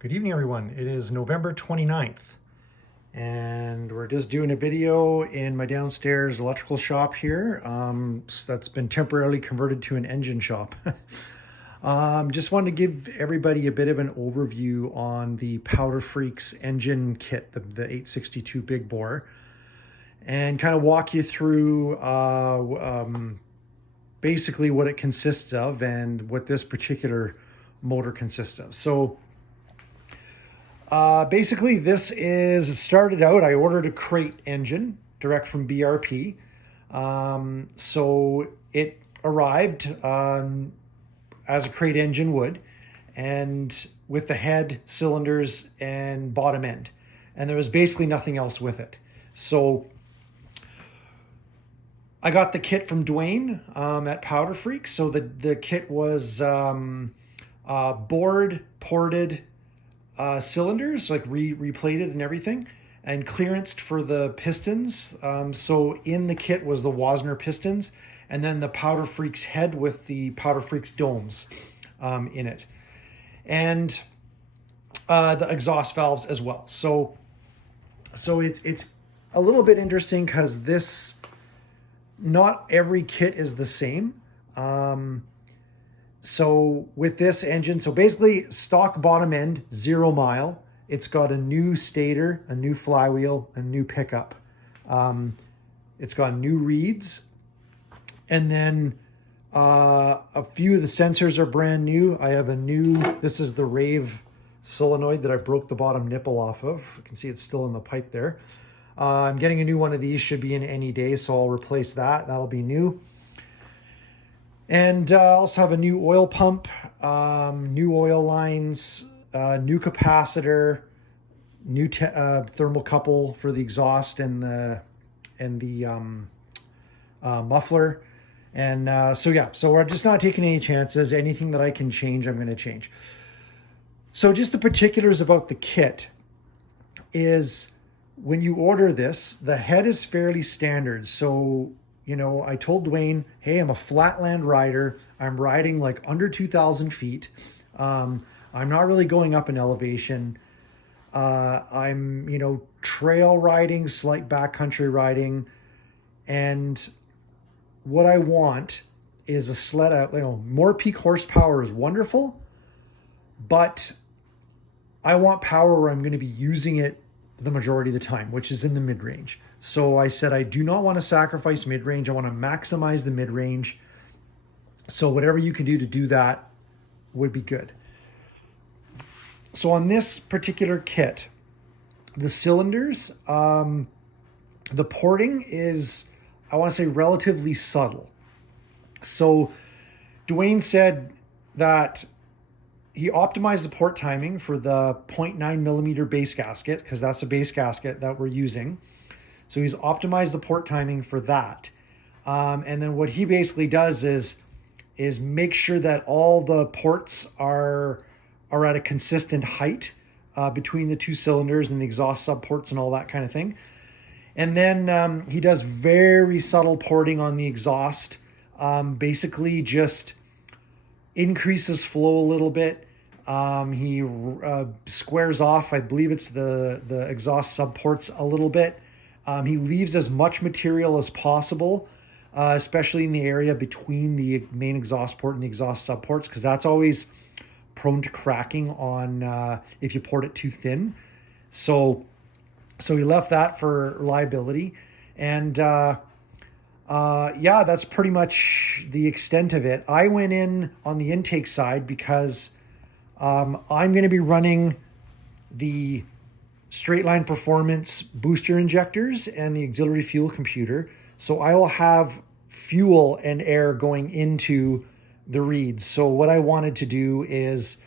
Good evening, everyone. It is November 29th, and we're just doing a video in my downstairs electrical shop here. That's been temporarily converted to an engine shop. Just wanted to give everybody a bit of an overview on the PowderFreaks engine kit, the 862 big bore, and kind of walk you through basically what it consists of and what this particular motor consists of. So basically this is started out, I ordered a crate engine direct from BRP. So it arrived as a crate engine would, and with the head, cylinders, and bottom end. And there was basically nothing else with it. So I got the kit from Dwayne at PowderFreaks. So the kit was board ported cylinders, like replated and everything, and clearanced for the pistons. So in the kit was the Wasner pistons, and then the PowderFreaks head with the PowderFreaks domes in it, and the exhaust valves as well. So it's a little bit interesting because this, not every kit is the same. So with this engine, so basically stock bottom end, 0 mile. It's got a new stator, a new flywheel, a new pickup. It's got new reeds. And then a few of the sensors are brand new. I have a new, this is the Rave solenoid that I broke the bottom nipple off of. You can see it's still in the pipe there. I'm getting a new one of these, should be in any day, so I'll replace that. That'll be new. And I also have a new oil pump, new oil lines, new capacitor, new thermocouple for the exhaust and the muffler. And so we're just not taking any chances. Anything that I can change, I'm going to change. So just the particulars about the kit is, when you order this, the head is fairly standard. So, you know, I told Dwayne, hey, I'm a flatland rider. I'm riding like under 2,000 feet. I'm not really going up in elevation. I'm, you know, trail riding, slight backcountry riding. And what I want is a sled out, you know, more peak horsepower is wonderful, but I want power where I'm going to be using it the majority of the time, which is in the mid-range. So I said, I do not want to sacrifice mid-range. I want to maximize the mid-range. So whatever you can do to do that would be good. So on this particular kit, the cylinders, the porting is, I want to say, relatively subtle. So Dwayne said that he optimized the port timing for the 0.9 millimeter base gasket, because that's a base gasket that we're using. So he's optimized the port timing for that. And then what he basically does is make sure that all the ports are at a consistent height between the two cylinders and the exhaust subports and all that kind of thing. And then he does very subtle porting on the exhaust, basically just increases flow a little bit. He squares off, I believe it's the exhaust subports a little bit. He leaves as much material as possible, especially in the area between the main exhaust port and the exhaust subports, because that's always prone to cracking on if you port it too thin. So he left that for reliability. And yeah, that's pretty much the extent of it. I went in on the intake side because I'm going to be running the straight line performance booster injectors and the auxiliary fuel computer. So I will have fuel and air going into the reeds. So what I wanted to do is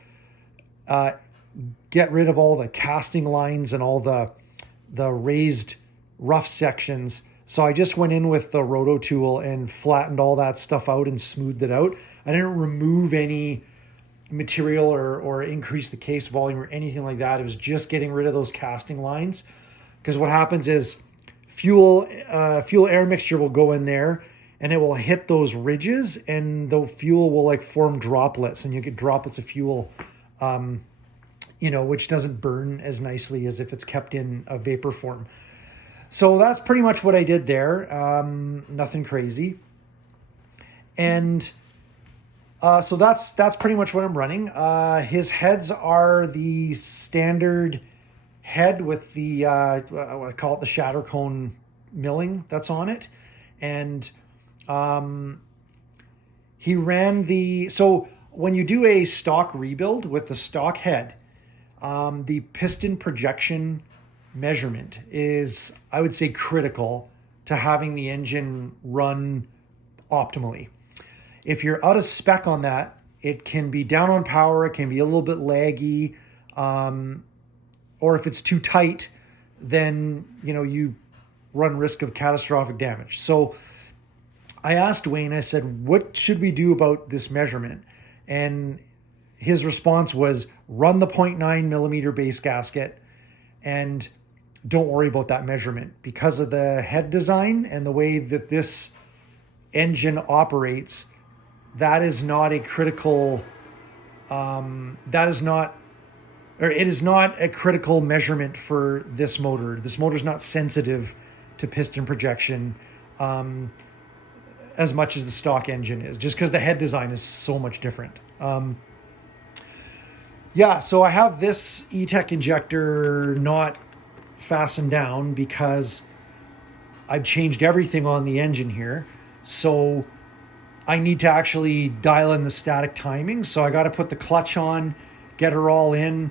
get rid of all the casting lines and all the raised rough sections. So I just went in with the roto tool and flattened all that stuff out and smoothed it out. I didn't remove any material or increase the case volume or anything like that. It was just getting rid of those casting lines, because what happens is fuel air mixture will go in there and it will hit those ridges, and the fuel will like form droplets, and you get droplets of fuel which doesn't burn as nicely as if it's kept in a vapor form. So that's pretty much what I did there. Nothing crazy. And so that's pretty much what I'm running. His heads are the standard head with the, what I call it, the shatter cone milling that's on it. And he ran so when you do a stock rebuild with the stock head, the piston projection measurement is, I would say, critical to having the engine run optimally. If you're out of spec on that, it can be down on power, it can be a little bit laggy, or if it's too tight, then you run risk of catastrophic damage. So I asked Dwayne, I said, what should we do about this measurement? And his response was, run the 0.9 millimeter base gasket and don't worry about that measurement. Because of the head design and the way that this engine operates, that is not a critical, it is not a critical measurement for this motor. This motor is not sensitive to piston projection as much as the stock engine is, just because the head design is so much different. So I have this etec injector not fastened down because I've changed everything on the engine here. So I need to actually dial in the static timing. So I got to put the clutch on, get her all in.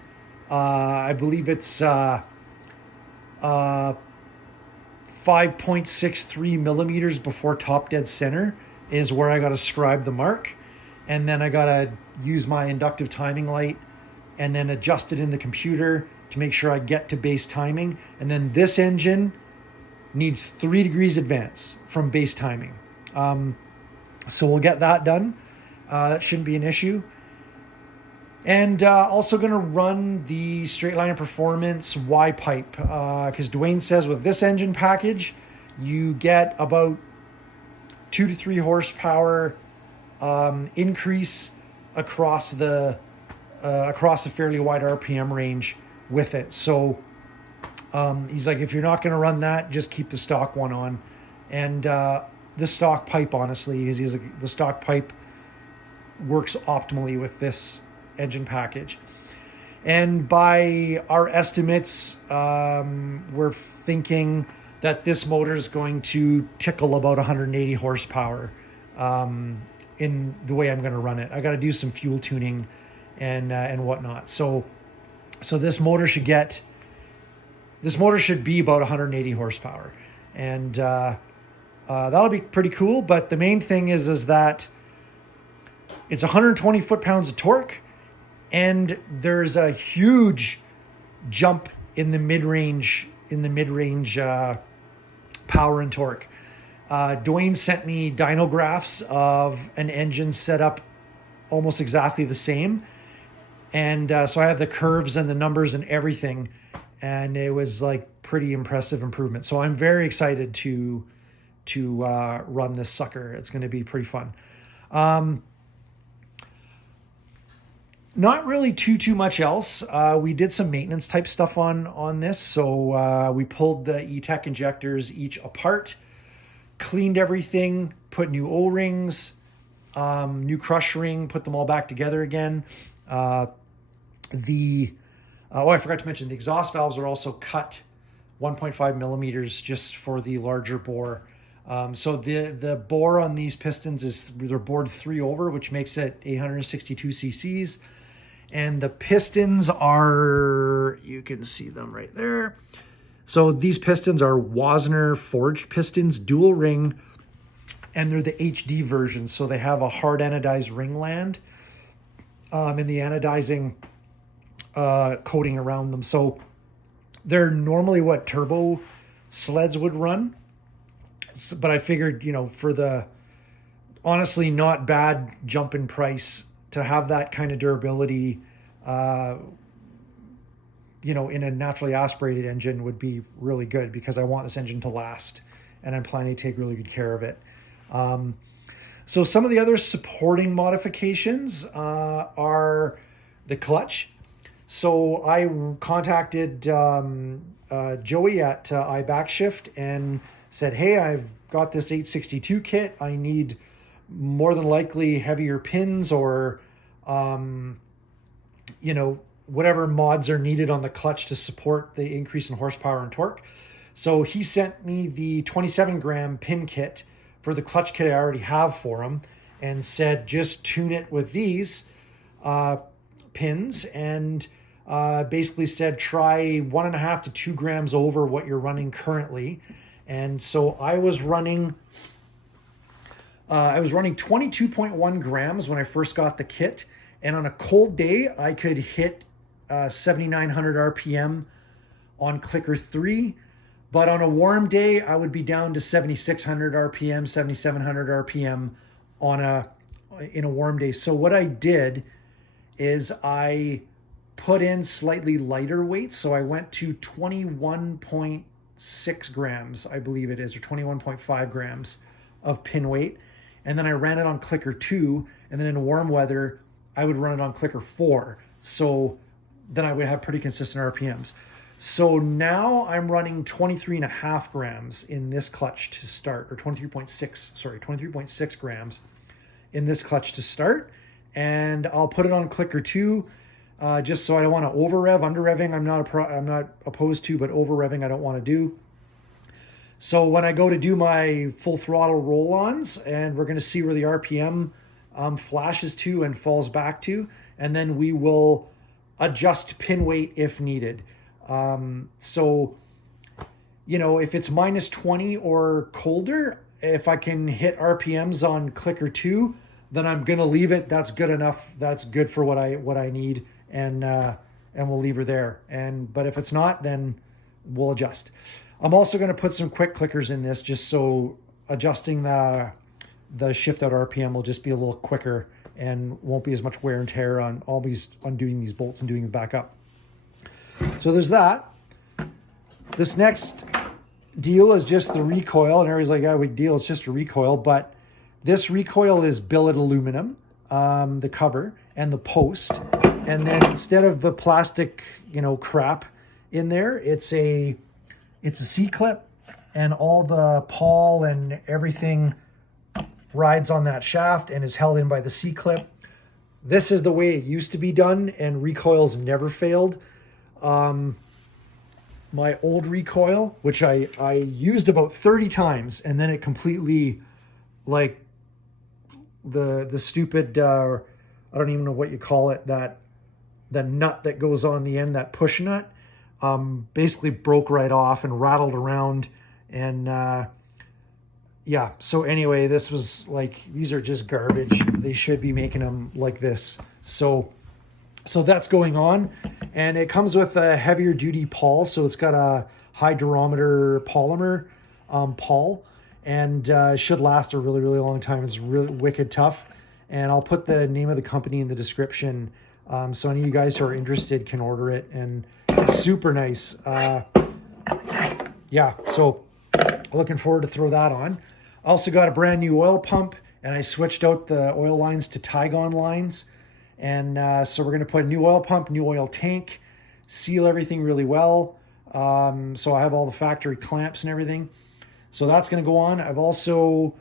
I believe it's 5.63 millimeters before top dead center is where I got to scribe the mark. And then I got to use my inductive timing light and then adjust it in the computer to make sure I get to base timing. And then this engine needs 3 degrees advance from base timing. So we'll get that done. That shouldn't be an issue. And also going to run the Straight Line Performance Y pipe because Dwayne says with this engine package, you get about 2 to 3 horsepower increase across the fairly wide RPM range with it. So he's like, if you're not going to run that, just keep the stock one on. And the stock pipe, honestly, the stock pipe works optimally with this engine package. And by our estimates, we're thinking that this motor is going to tickle about 180 horsepower in the way I'm going to run it. I got to do some fuel tuning and whatnot. So this motor should be about 180 horsepower, and that'll be pretty cool. But the main thing is that it's 120 foot-pounds of torque, and there's a huge jump in the mid-range power and torque. Dwayne sent me dyno graphs of an engine set up almost exactly the same. And so I have the curves and the numbers and everything. And it was like pretty impressive improvement. So I'm very excited to run this sucker. It's going to be pretty fun. Not really too much else. We did some maintenance type stuff on this. So we pulled the etec injectors each apart, cleaned everything, put new O-rings, new crush ring, put them all back together again. I forgot to mention the exhaust valves are also cut 1.5 millimeters just for the larger bore. So the bore on these pistons they're bored 3 over, which makes it 862 cc's. And the pistons are, you can see them right there. So these pistons are Wasner forged pistons, dual ring, and they're the HD version. So they have a hard anodized ring land and the anodizing coating around them. So they're normally what turbo sleds would run. So, but I figured, for the honestly not bad jump in price to have that kind of durability, in a naturally aspirated engine would be really good, because I want this engine to last and I'm planning to take really good care of it. So some of the other supporting modifications are the clutch. So I contacted Joey at iBackshift and said, hey, I've got this 862 kit. I need more than likely heavier pins or, whatever mods are needed on the clutch to support the increase in horsepower and torque. So he sent me the 27 gram pin kit for the clutch kit I already have for him and said, just tune it with these pins, and basically said, try 1.5 to 2 grams over what you're running currently. And so I was running 22.1 grams when I first got the kit. And on a cold day, I could hit 7,900 RPM on clicker 3. But on a warm day, I would be down to 7,600 RPM, 7,700 RPM in a warm day. So what I did is I put in slightly lighter weights. So I went to 21.6 grams, I believe it is, or 21.5 grams of pin weight. And then I ran it on clicker 2. And then in warm weather, I would run it on clicker 4. So then I would have pretty consistent RPMs. So now I'm running 23.5 grams in this clutch to start, or 23.6 grams in this clutch to start. And I'll put it on clicker 2, just so I don't want to over rev. Under revving, I'm not opposed to, but over revving I don't want to do. So when I go to do my full throttle roll-ons, and we're going to see where the RPM flashes to and falls back to, and then we will adjust pin weight if needed. So, if it's minus 20 or colder, if I can hit RPMs on clicker 2, then I'm going to leave it. That's good enough. That's good for what I need. And we'll leave her there. But if it's not, then we'll adjust. I'm also going to put some quick clickers in this, just so adjusting the shift out RPM will just be a little quicker and won't be as much wear and tear on always undoing these bolts and doing them back up. So there's that. This next deal is just the recoil, and everybody's like, big deal, it's just a recoil. But this recoil is billet aluminum, the cover and the post. And then instead of the plastic, crap in there, it's a C-clip, and all the pawl and everything rides on that shaft and is held in by the C-clip. This is the way it used to be done, and recoils never failed. My old recoil, which I used about 30 times, and then it completely, like, the stupid, I don't even know what you call it, the nut that goes on the end, that push nut, basically broke right off and rattled around. And yeah, so anyway, this was like, these are just garbage. They should be making them like this. So that's going on, and it comes with a heavier duty pawl. So it's got a high durometer polymer pawl, and should last a really, really long time. It's really wicked tough. And I'll put the name of the company in the description, so any of you guys who are interested can order it, and it's super nice. Yeah, so looking forward to throw that on. I also got a brand new oil pump, and I switched out the oil lines to Tygon lines. And so we're going to put a new oil pump, new oil tank, seal everything really well. So I have all the factory clamps and everything. So that's going to go on. I've also,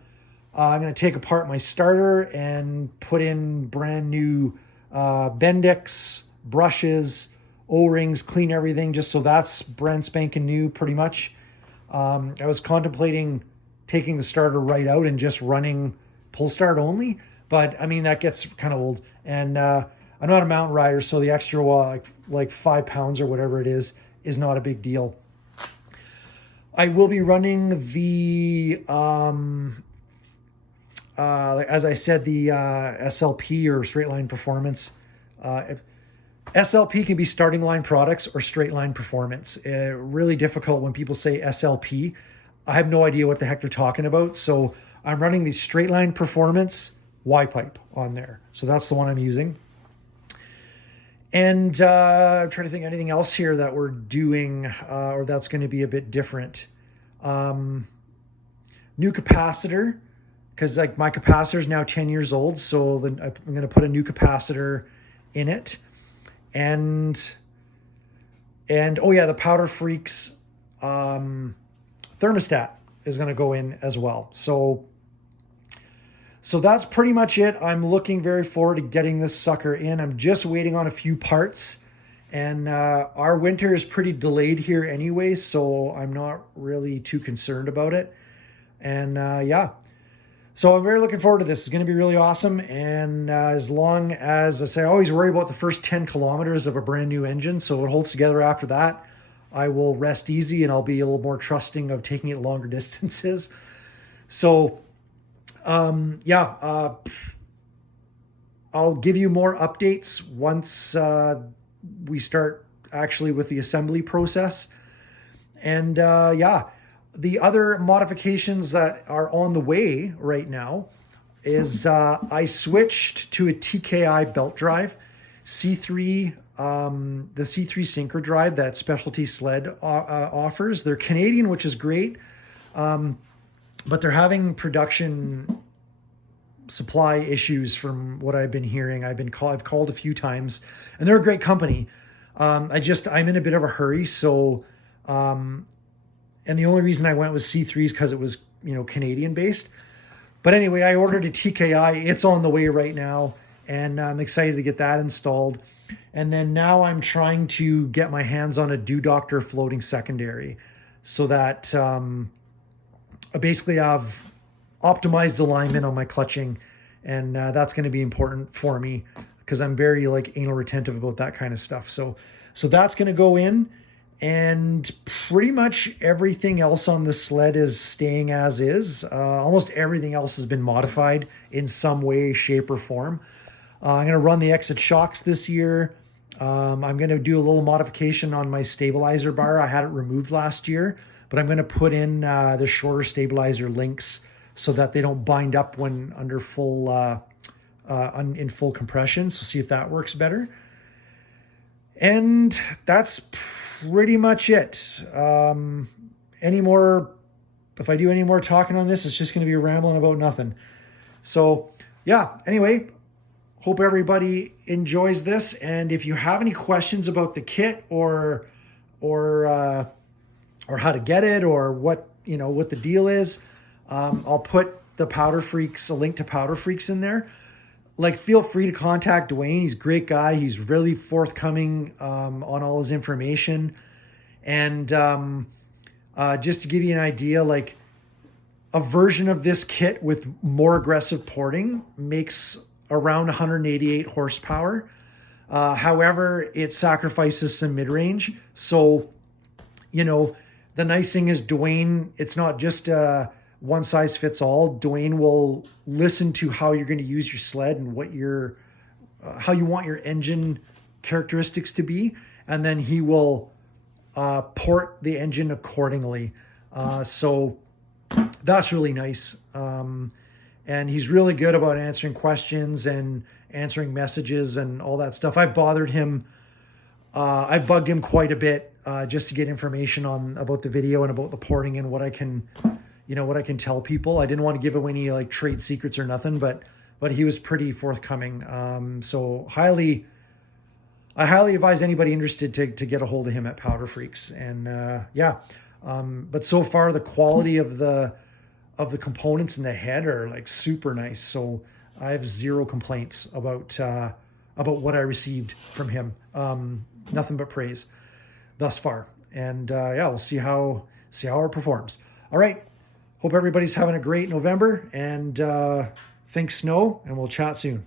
I'm going to take apart my starter and put in brand new Bendix, brushes, O-rings, clean everything, just so that's brand spanking new pretty much. I was contemplating taking the starter right out and just running pull start only, but I mean, that gets kind of old. And I'm not a mountain rider, so the extra like 5 pounds or whatever it is not a big deal. I will be running the as I said, the SLP, or straight line performance. SLP can be starting line products or straight line performance. Really difficult when people say SLP. I have no idea what the heck they're talking about. So I'm running the straight line performance Y pipe on there. So that's the one I'm using. And I'm trying to think anything else here that we're doing or that's going to be a bit different. New capacitor, because like my capacitor is now 10 years old. So then I'm going to put a new capacitor in it. And And oh yeah, the PowderFreaks thermostat is going to go in as well. So that's pretty much it. I'm looking very forward to getting this sucker in. I'm just waiting on a few parts, and our winter is pretty delayed here anyway, so I'm not really too concerned about it. And yeah, so I'm very looking forward to this. It's going to be really awesome. And as long as I say, I always worry about the first 10 kilometers of a brand new engine, so it holds together after that, I will rest easy and I'll be a little more trusting of taking it longer distances. So yeah, I'll give you more updates once we start actually with the assembly process. And yeah, the other modifications that are on the way right now is I switched to a TKI belt drive, C3, the C3 sinker drive that Specialty Sled offers. They're Canadian, which is great. But they're having production supply issues from what I've been hearing. I've called a few times, and they're a great company. I'm in a bit of a hurry. So, and the only reason I went with C3s because it was, Canadian based. But anyway, I ordered a TKI. It's on the way right now, and I'm excited to get that installed. And then now I'm trying to get my hands on a Do Doctor floating secondary so that, basically I've optimized alignment on my clutching, and that's going to be important for me because I'm very anal retentive about that kind of stuff. So that's going to go in, and pretty much everything else on the sled is staying as is. Almost everything else has been modified in some way, shape, or form. I'm going to run the exit shocks this year. I'm going to do a little modification on my stabilizer bar. I had it removed last year, but I'm going to put in the shorter stabilizer links so that they don't bind up when under in full compression. So see if that works better. And that's pretty much it. If I do any more talking on this, it's just going to be rambling about nothing. So yeah, anyway, hope everybody enjoys this. And if you have any questions about the kit or how to get it or what the deal is, I'll put a link to PowderFreaks in there. Feel free to contact Dwayne. He's a great guy. He's really forthcoming on all his information. And just to give you an idea, a version of this kit with more aggressive porting makes around 188 horsepower. However, it sacrifices some mid-range. So, the nice thing is Dwayne, it's not just one size fits all. Dwayne will listen to how you're going to use your sled and how you want your engine characteristics to be. And then he will port the engine accordingly. So that's really nice. And he's really good about answering questions and answering messages and all that stuff. I've bugged him quite a bit just to get information about the video and about the porting and what I can tell people. I didn't want to give away any trade secrets or nothing, but he was pretty forthcoming. So I highly advise anybody interested to get a hold of him at PowderFreaks. And yeah, but so far the quality of the components in the head are super nice. So I have zero complaints about what I received from him. Nothing but praise thus far. And yeah, we'll see how it performs. All right. Hope everybody's having a great November, and think snow, and we'll chat soon.